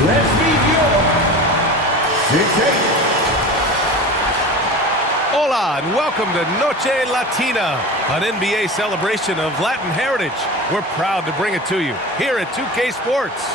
Let's meet your 6'8". Hola and welcome to Noche Latina, an NBA celebration of Latin heritage. We're proud to bring it to you here at 2K Sports.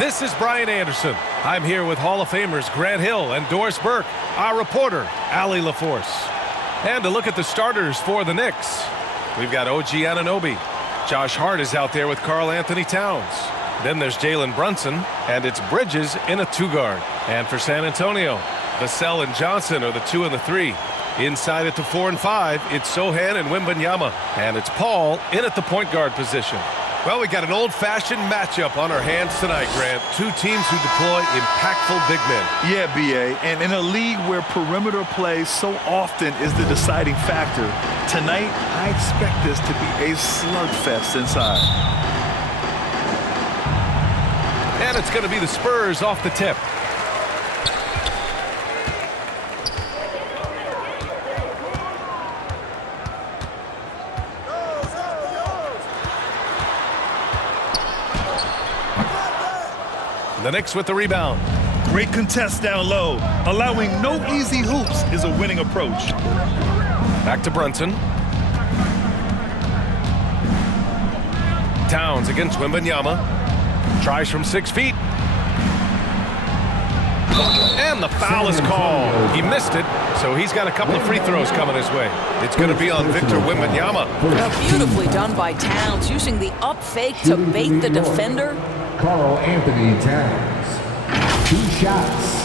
This is Brian Anderson. I'm here with Hall of Famers Grant Hill and Doris Burke, our reporter, Allie LaForce. And to look at the starters for the Knicks, we've got OG Anunoby. Josh Hart is out there with Karl Anthony Towns. Then there's Jalen Brunson, and it's Bridges in a two-guard. And for San Antonio, Vassell and Johnson are the 2 and the 3. Inside at the 4 and 5, it's Sohan and Wembanyama. And it's Paul in at the point guard position. Well, we got an old-fashioned matchup on our hands tonight, Grant. Two teams who deploy impactful big men. Yeah, B.A., and in a league where perimeter play so often is the deciding factor, tonight I expect this to be a slugfest inside. And it's going to be the Spurs off the tip. The Knicks with the rebound. Great contest down low. Allowing no easy hoops is a winning approach. Back to Brunson. Towns against Wembanyama. Tries from 6 feet. And the foul is called. He missed it, so he's got a couple of free throws coming his way. It's going to be on Victor Wembanyama. Beautifully done by Towns, using the up fake to bait the defender. Karl Anthony Towns. 2 shots.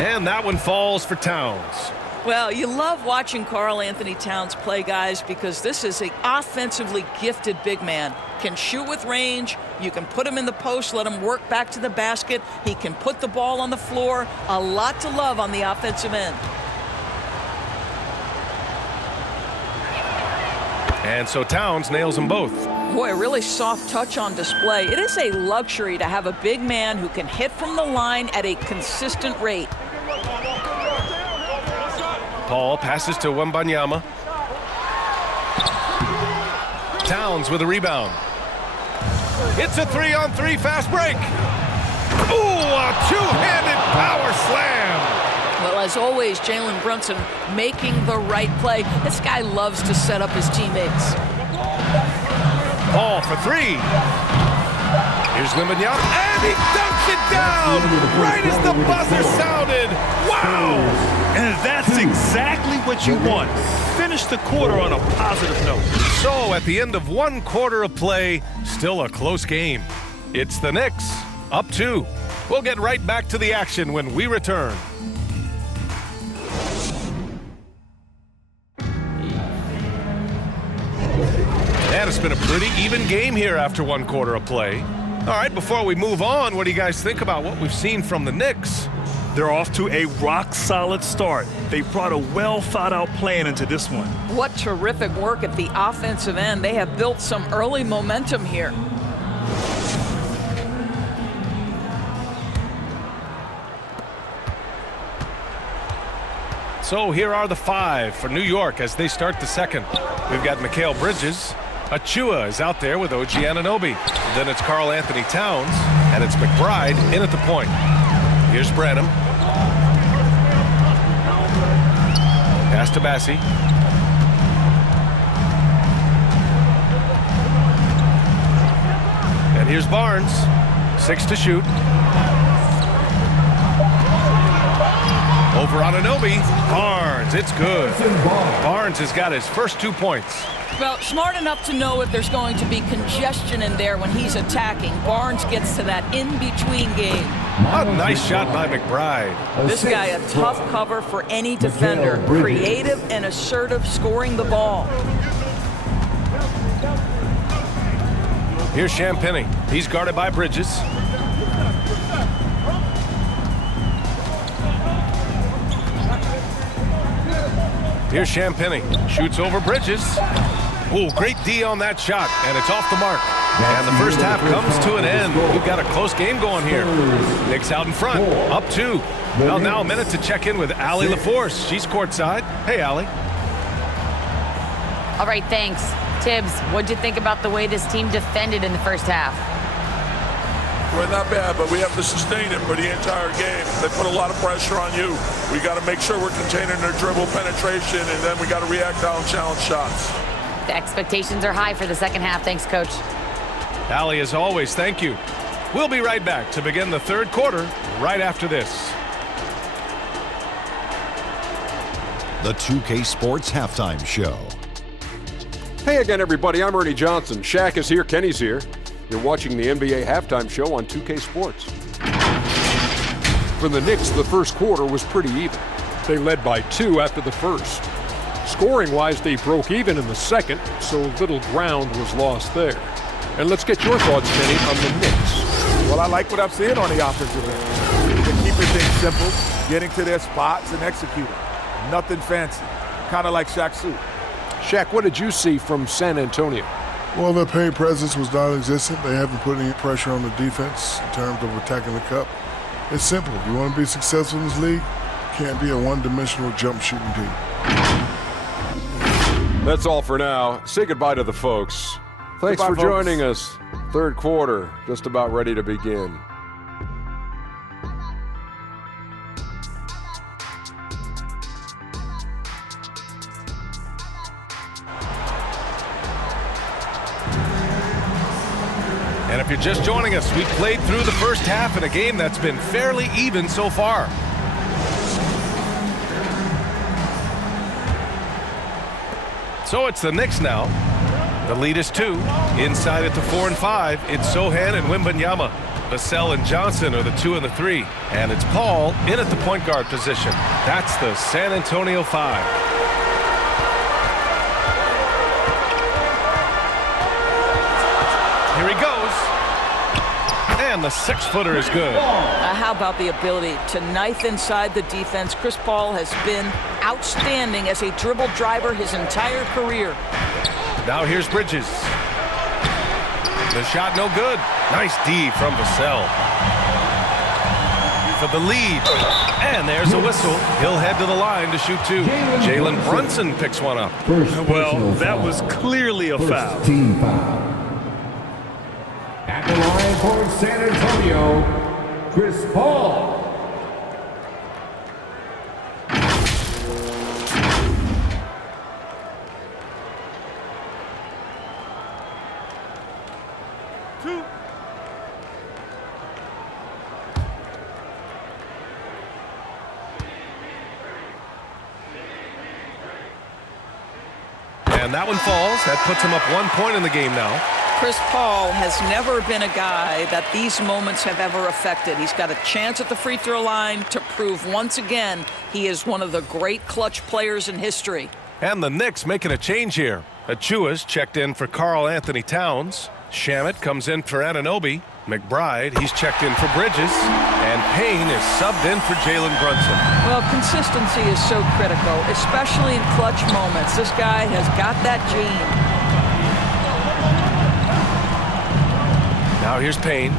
And that one falls for Towns. Well, you love watching Karl Anthony Towns play, guys, because this is an offensively gifted big man. Can shoot with range. You can put him in the post, let him work back to the basket. He can put the ball on the floor. A lot to love on the offensive end. And so Towns nails them both. Boy, a really soft touch on display. It is a luxury to have a big man who can hit from the line at a consistent rate. Paul passes to Wembanyama. Towns with a rebound. It's a 3-on-3 fast break. Ooh, a two-handed power slam. Well, as always, Jalen Brunson making the right play. This guy loves to set up his teammates. Paul for 3. Here's Wembanyama, and he dunks it down right as the buzzer sounded. Wow! And that's exactly what you want. Finish the quarter on a positive note. So at the end of 1 quarter of play, still a close game. It's the Knicks, up 2. We'll get right back to the action when we return. And it's been a pretty even game here after 1 quarter of play. All right, before we move on, what do you guys think about what we've seen from the Knicks? They're off to a rock-solid start. They brought a well-thought-out plan into this one. What terrific work at the offensive end. They have built some early momentum here. So here are the 5 for New York as they start the second. We've got Mikal Bridges. Achua is out there with OG Anunoby. Then it's Karl Anthony Towns, and it's McBride in at the point. Here's Branham. Pass to Bassie. And here's Barnes. 6 to shoot. Over Anunoby. Barnes, it's good. Barnes has got his first 2 points. Well, smart enough to know if there's going to be congestion in there when he's attacking. Barnes gets to that in-between game. A nice shot by McBride. This guy, a tough cover for any defender. Creative and assertive scoring the ball. Here's Champagnie. He's guarded by Bridges. Here's Champagnie. Shoots over Bridges. Oh, great D on that shot, and it's off the mark. And the first half comes to an end. We've got a close game going here. Knicks out in front, up 2. Well, now a minute to check in with Allie LaForce. She's courtside. Hey, Allie. All right, thanks. Tibbs, what'd you think about the way this team defended in the first half? We're not bad, but we have to sustain it for the entire game. They put a lot of pressure on you. We got to make sure we're containing their dribble penetration, and then we got to react on challenge shots. The expectations are high for the second half. Thanks, Coach. Allie, as always, thank you. We'll be right back to begin the third quarter right after this. The 2K Sports Halftime Show. Hey again, everybody. I'm Ernie Johnson. Shaq is here. Kenny's here. You're watching the NBA Halftime Show on 2K Sports. For the Knicks, the first quarter was pretty even. They led by 2 after the first. Scoring-wise, they broke even in the second, so little ground was lost there. And let's get your thoughts, Kenny, on the Knicks. Well, I like what I'm seeing on the offensive end. They're keeping things simple, getting to their spots and executing. Nothing fancy, kind of like Shaq's suit. Shaq, what did you see from San Antonio? Well, their paint presence was non-existent. They haven't put any pressure on the defense in terms of attacking the cup. It's simple. If you want to be successful in this league, you can't be a one-dimensional jump shooting team. That's all for now. Say goodbye to the folks. Thanks for joining us. Third quarter, just about ready to begin. And if you're just joining us, we played through the first half in a game that's been fairly even so far. So it's the Knicks now. The lead is 2. Inside at the 4 and 5, it's Sohan and Wembanyama. Vassell and Johnson are the 2 and the 3. And it's Paul in at the point guard position. That's the San Antonio 5. Here he goes. And the 6-footer is good. How about the ability to knife inside the defense? Chris Paul has been outstanding as a dribble driver his entire career. Now here's Bridges. The shot no good. Nice D from Vassell. For the lead. And there's a whistle. He'll head to the line to shoot 2. Jalen Brunson picks one up. Well, that was clearly a foul. Team foul. At the line for San Antonio, Chris Paul. And that one falls. That puts him up 1 point in the game now. Chris Paul has never been a guy that these moments have ever affected. He's got a chance at the free throw line to prove once again he is one of the great clutch players in history. And the Knicks making a change here. Achua's checked in for Karl Anthony Towns. Shamet comes in for Anunoby. McBride, he's checked in for Bridges. And Payne is subbed in for Jalen Brunson. Well, consistency is so critical, especially in clutch moments. This guy has got that gene. Now here's Payne.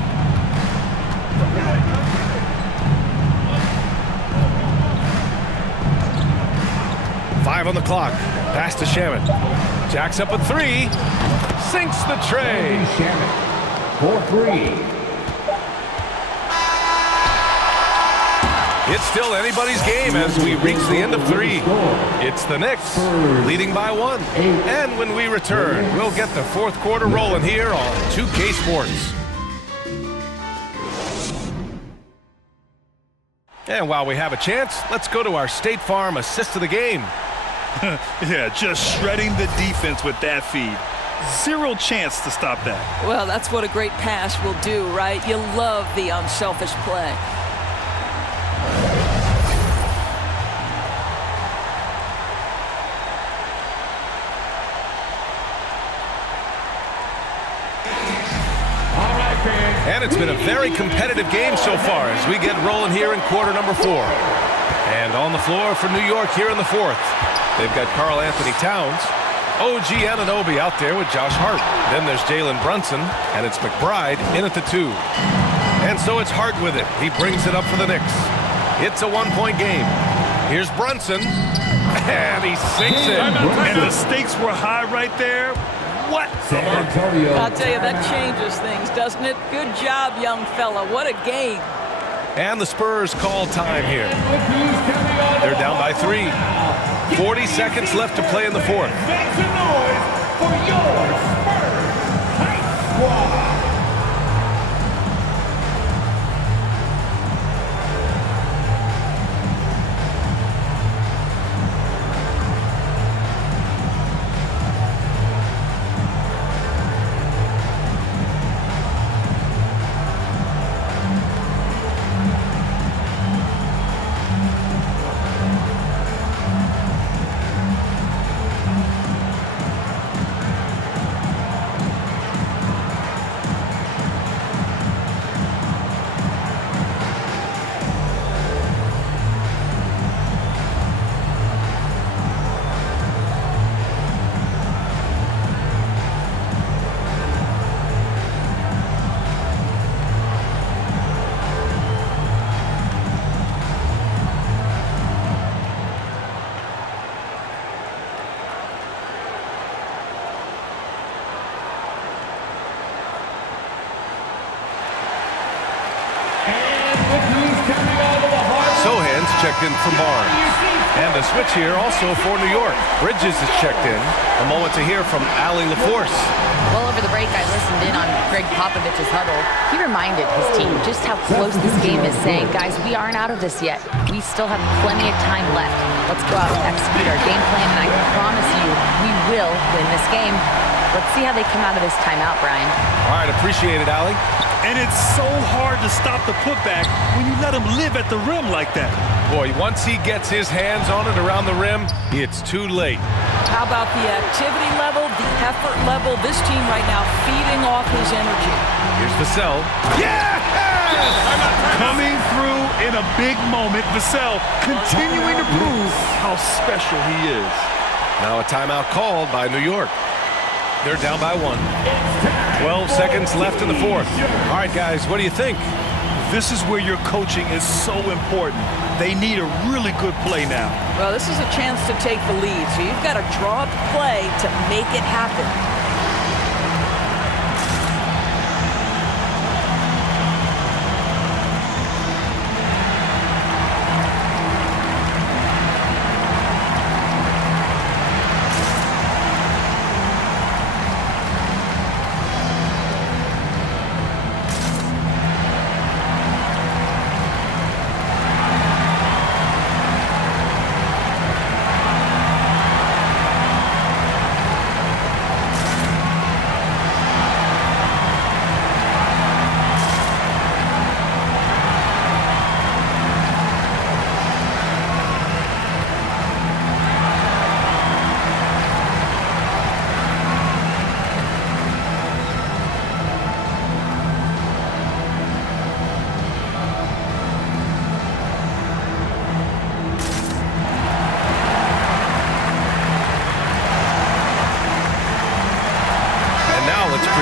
Five on the clock. Pass to Shamet. Jacks up a 3. Sinks the tray. Shamet for 3. It's still anybody's game as we reach the end of 3. It's the Knicks leading by 1. And when we return, we'll get the fourth quarter rolling here on 2K Sports. And while we have a chance, let's go to our State Farm assist of the game. Yeah, just shredding the defense with that feed. Zero chance to stop that. Well, that's what a great pass will do, right? You love the unselfish play. And it's been a very competitive game so far as we get rolling here in quarter number 4. And on the floor for New York here in the 4th, they've got Karl Anthony Towns. OG Anunoby out there with Josh Hart. Then there's Jalen Brunson, and it's McBride in at the 2. And so it's Hart with it. He brings it up for the Knicks. It's a 1-point game. Here's Brunson, and he sinks it. And the stakes were high right there. What? I'll tell you, that changes things, doesn't it? Good job, young fella. What a game. And the Spurs call time here. They're down by 3. 40 seconds left to play in the 4th. Make some noise for your Spurs Hype Squad. Checked in from Barnes. And a switch here also for New York. Bridges is checked in. A moment to hear from Ali LaForce. Well, over the break, I listened in on Greg Popovich's huddle. He reminded his team just how close this game is, saying, guys, we aren't out of this yet. We still have plenty of time left. Let's go out and execute our game plan, and I promise you, we will win this game. Let's see how they come out of this timeout, Brian. All right, appreciate it, Ali. And it's so hard to stop the putback when you let him live at the rim like that. Boy, once he gets his hands on it around the rim, it's too late. How about the activity level, the effort level? This team right now feeding off his energy. Here's Vassell. Yes! Coming through in a big moment. Vassell continuing to prove how special he is. Now a timeout called by New York. They're down by 1. 12 seconds left in the 4th. All right, guys, what do you think? This is where your coaching is so important. They need a really good play now. Well, this is a chance to take the lead, so you've got to draw up play to make it happen.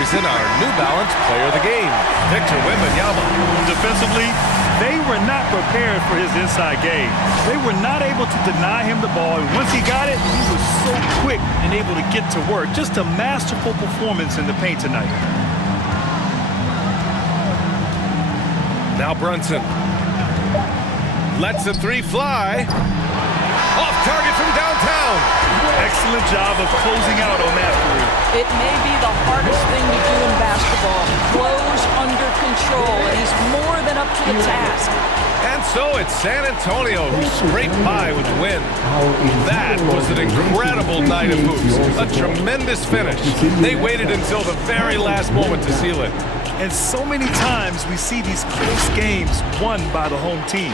In our New Balance Player of the Game, Victor Wembanyama. Defensively, they were not prepared for his inside game. They were not able to deny him the ball. And once he got it, he was so quick and able to get to work. Just a masterful performance in the paint tonight. Now Brunson lets the 3 fly. Off target from downtown. Excellent job of closing out on that 3. It may be the hardest thing to do in basketball. Close under control, and he's more than up to the task. And so it's San Antonio who scraped by with the win. That was an incredible night of hoops. A tremendous finish. They waited until the very last moment to seal it. And so many times we see these close games won by the home team.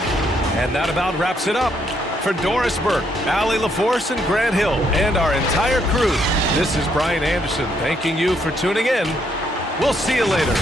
And that about wraps it up. For Doris Burke, Ali LaForce, and Grant Hill, and our entire crew, this is Brian Anderson thanking you for tuning in. We'll see you later.